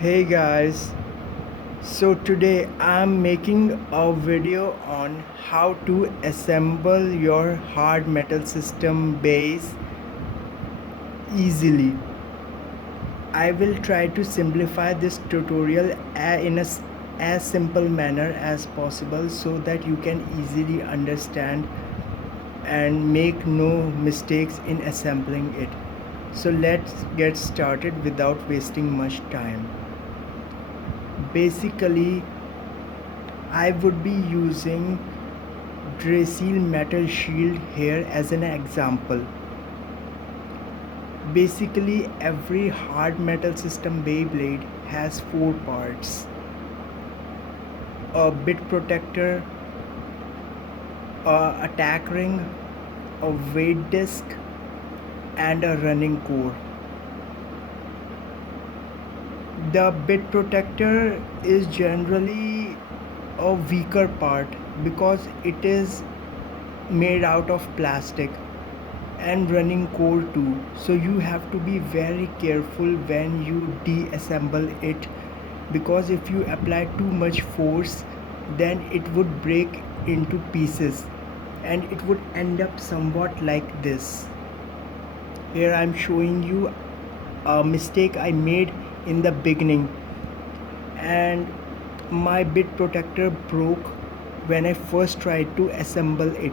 Hey guys, so today I'm making a video on how to assemble your hard metal system base easily. I will try to simplify this tutorial in as simple manner as possible so that you can easily understand and make no mistakes in assembling it. So let's get started without wasting much time. Basically, I would be using Drasil metal shield here as an example. Basically, every hard metal system Beyblade has 4 parts: a bit protector, a attack ring, a weight disc, and a running core. The bit protector is generally a weaker part because it is made out of plastic, and running core too, so you have to be very careful when you deassemble it, because if you apply too much force then it would break into pieces and it would end up somewhat like this. Here I'm showing you a mistake I made in the beginning, and my bit protector broke when I first tried to assemble it,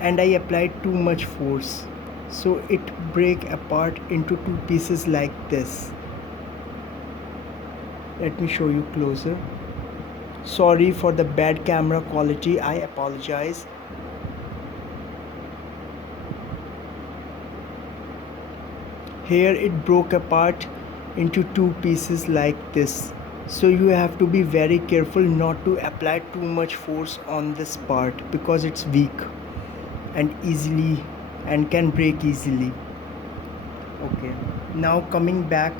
and I applied too much force, so it break apart into 2 pieces like this. Let me show you closer. Sorry for the bad camera quality, I apologize. Here it broke apart into 2 pieces like this, so you have to be very careful not to apply too much force on this part because it's weak and can break easily. Okay, now coming back,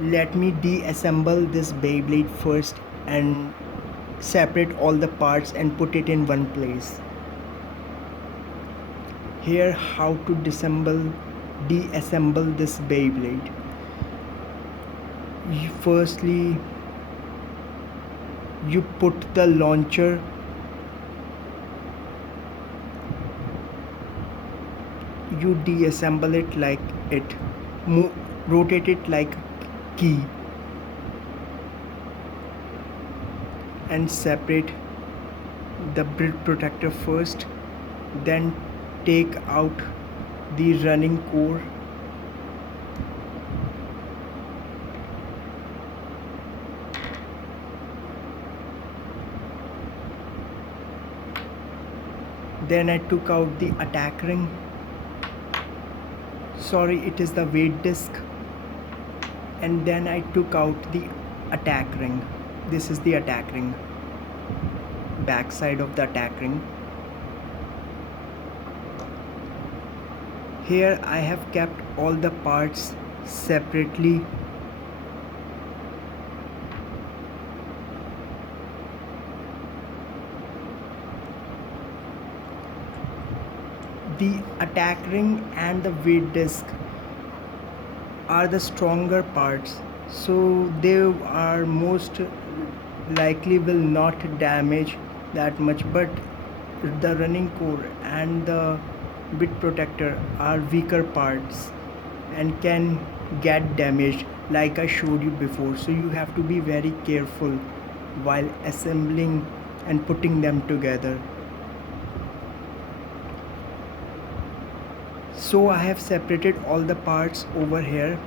let me deassemble this Beyblade first and separate all the parts and put it in one place. Here how to deassemble this Beyblade. Firstly, you put the launcher you deassemble it like it, rotate it like key, and separate the bit protector first, then take out the running core, then I took out the attack ring, sorry it is the weight disc, and then I took out the attack ring. This is the attack ring, back side of the attack ring. Here I have kept all the parts separately. The attack ring and the weight disc are the stronger parts, so they are most likely will not damage that much, but the running core and the bit protector are weaker parts and can get damaged like I showed you before, so you have to be very careful while assembling and putting them together. So I have separated all the parts over here.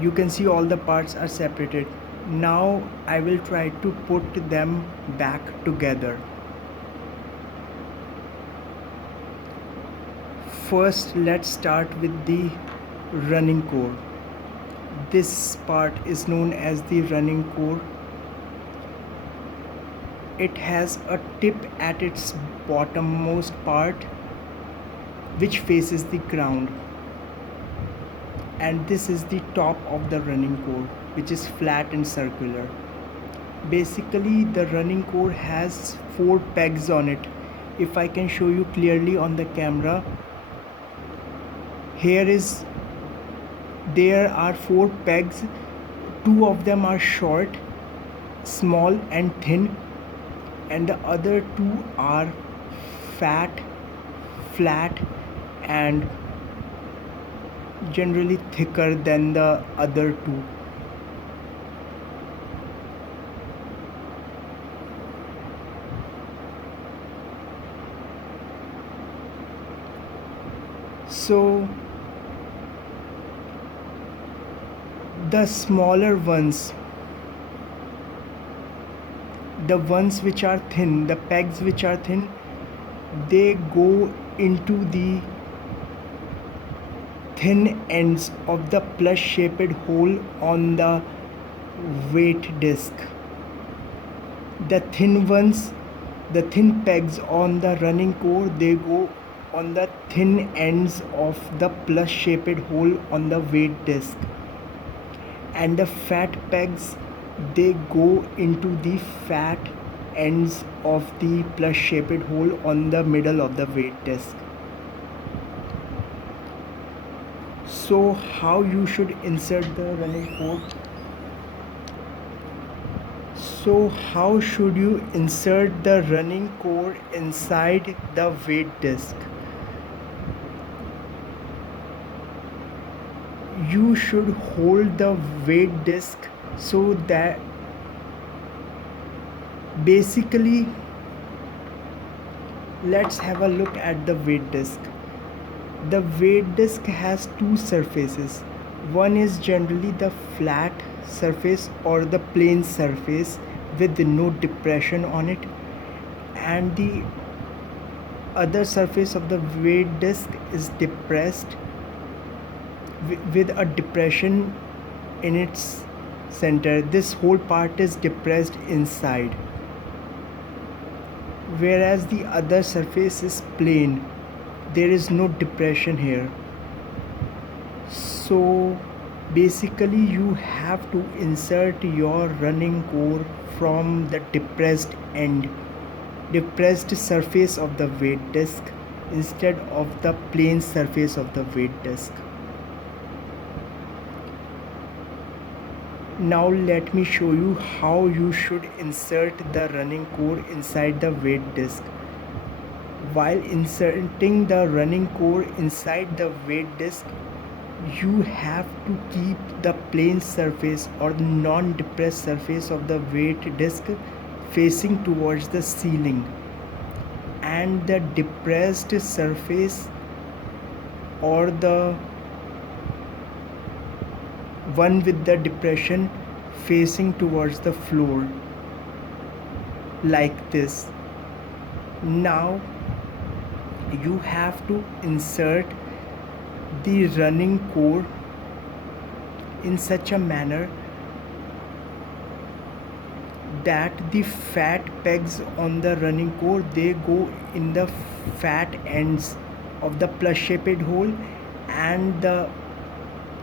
You can see all the parts are separated. Now I will try to put them back together. First, let's start with the running core. This part is known as the running core. It has a tip at its bottommost part which faces the ground, and this is the top of the running core, which is flat and circular. Basically the running core has 4 pegs on it. If I can show you clearly on the camera, here is There are 4 pegs. 2 of them are short, small and thin, and the other 2 are fat, flat, and generally thicker than the other 2. So the smaller ones, the ones which are thin, the pegs which are thin, they go into the thin ends of the plus shaped hole on the weight disc. The thin ones, the thin pegs on the running core, they go on the thin ends of the plus shaped hole on the weight disc, and the fat pegs, they go into the fat ends of the plus shaped hole on the middle of the weight disc. So how you should insert the running core? So how should you insert the running core inside the weight disc? You should hold the weight disc so that basically, let's have a look at the weight disc. The weight disc has 2 surfaces. One is generally the flat surface or the plane surface with no depression on it, and the other surface of the weight disc is depressed with a depression in its center. This whole part is depressed inside, whereas the other surface is plain. There is no depression here. So basically you have to insert your running core from the depressed surface of the weight disc instead of the plain surface of the weight disc. Now let me show you how you should insert the running core inside the weight disc. While inserting the running core inside the weight disc, you have to keep the plane surface or the non-depressed surface of the weight disc facing towards the ceiling, and the depressed surface or the one with the depression facing towards the floor, like this. Now you have to insert the running core in such a manner that the fat pegs on the running core, they go in the fat ends of the plus shaped hole, and the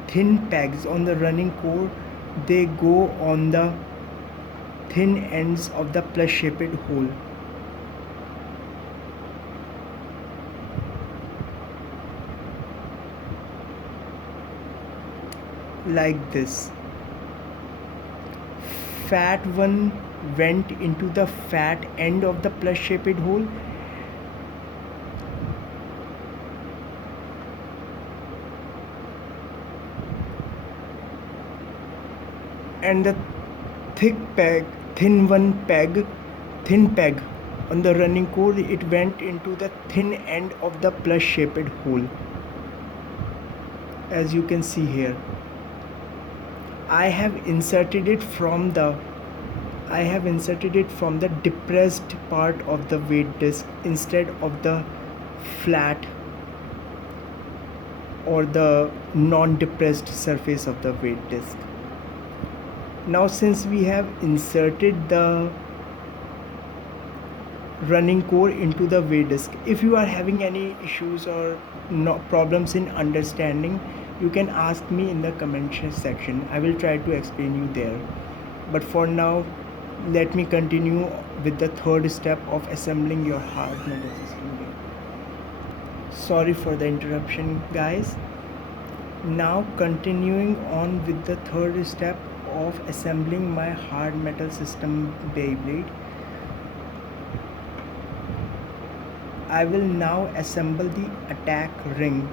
thin pegs on the running core, they go on the thin ends of the plus shaped hole. Like this. Fat one went into the fat end of the plus shaped hole, and the thin peg on the running core, it went into the thin end of the plus shaped hole, as you can see here. I have inserted it from the depressed part of the weight disc instead of the flat or the non-depressed surface of the weight disc. Now since we have inserted the running core into the weight disc, if you are having any issues or problems in understanding, you can ask me in the comment section. I will try to explain you there. But for now, let me continue with the third step of assembling your heart nervous system. Sorry for the interruption, guys. Now continuing on with the third step of assembling my hard metal system Beyblade, I will now assemble the attack ring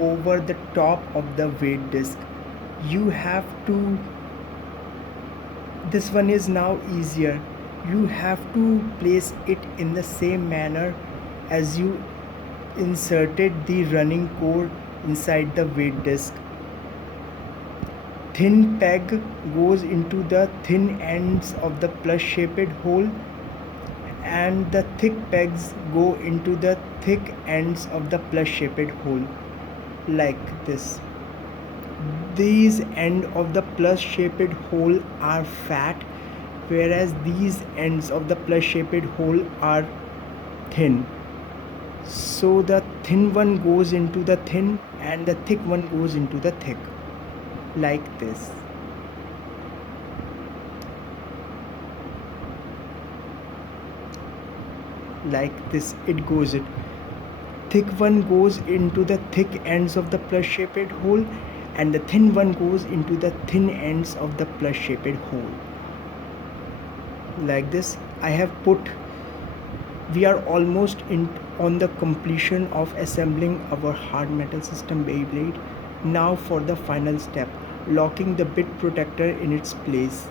over the top of the weight disc. You have to, this one is now easier. You have to place it in the same manner as you inserted the running core inside the weight disc. Thin peg goes into the thin ends of the plus shaped hole, and the thick pegs go into the thick ends of the plus shaped hole, like this. These end of the plus shaped hole are fat, whereas these ends of the plus shaped hole are thin. So the thin one goes into the thin and the thick one goes into the thick, like this. Like this it goes. It thick one goes into the thick ends of the plus shaped hole, and the thin one goes into the thin ends of the plus shaped hole, like this. I have put, we are almost on the completion of assembling our hard metal system Beyblade. Now for the final step, locking the bit protector in its place,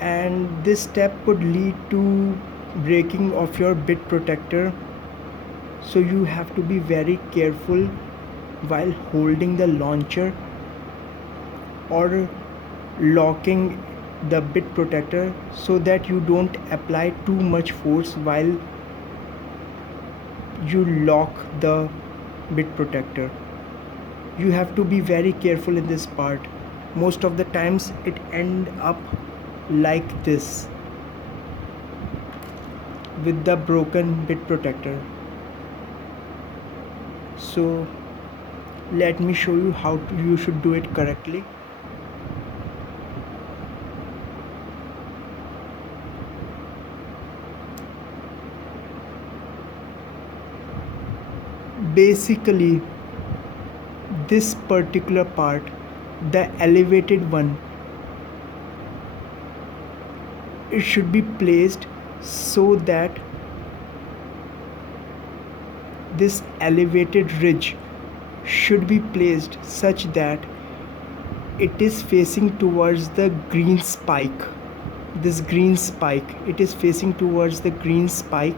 and this step could lead to breaking of your bit protector, so you have to be very careful while holding the launcher or locking the bit protector, so that you don't apply too much force while you lock the bit protector. You have to be very careful in this part. Most of the times it end up like this with the broken bit protector. So let me show you how you should do it correctly. Basically, this particular part, the elevated one, it should be placed so that this elevated ridge should be placed such that it is facing towards the green spike. This green spike, it is facing towards the green spike.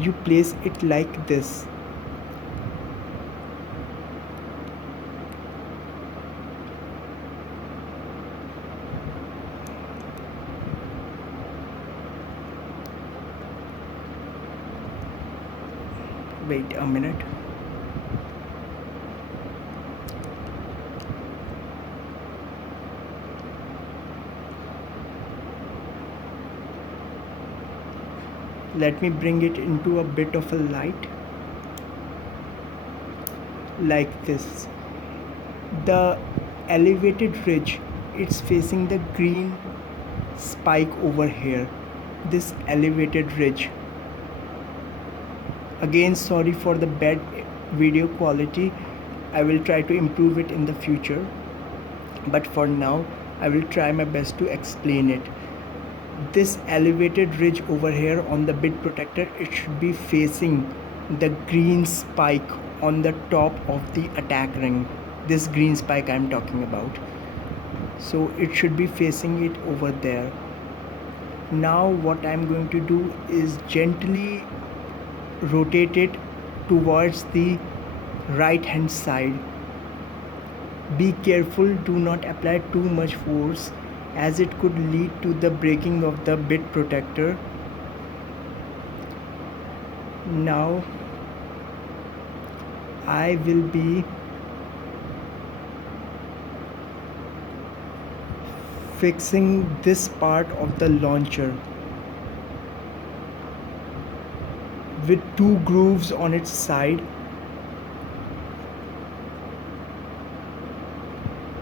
You place it like this. Wait a minute. Let me bring it into a bit of a light, like this. The elevated ridge, it's facing the green spike over here, this elevated ridge. Again, sorry for the bad video quality. I will try to improve it in the future, but for now I will try my best to explain it. This elevated ridge over here on the bit protector, it should be facing the green spike on the top of the attack ring. This green spike I'm talking about. So it should be facing it over there. Now what I'm going to do is gently rotate it towards the right hand side. Be careful, do not apply too much force, as it could lead to the breaking of the bit protector. Now I will be fixing this part of the launcher with 2 grooves on its side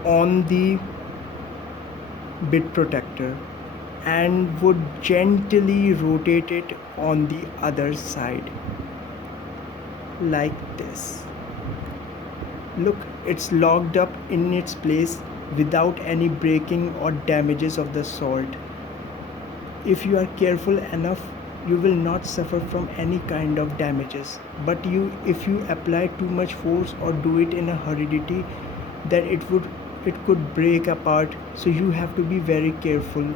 on the bit protector, and would gently rotate it on the other side, like this. Look, it's locked up in its place without any breaking or damages of the sort. If you are careful enough, you will not suffer from any kind of damages. But if you apply too much force or do it in a hurriedly, then it could break apart. So you have to be very careful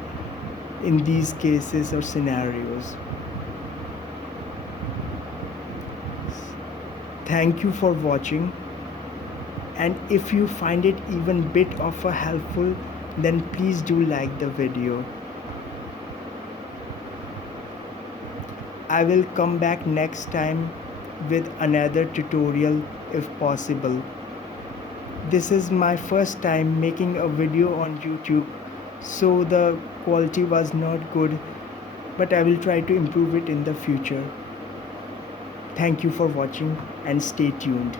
in these cases or scenarios. Thank you for watching, and if you find it even bit of a helpful, then please do like the video. I will come back next time with another tutorial if possible. This is my first time making a video on YouTube, so the quality was not good, but I will try to improve it in the future. Thank you for watching and stay tuned.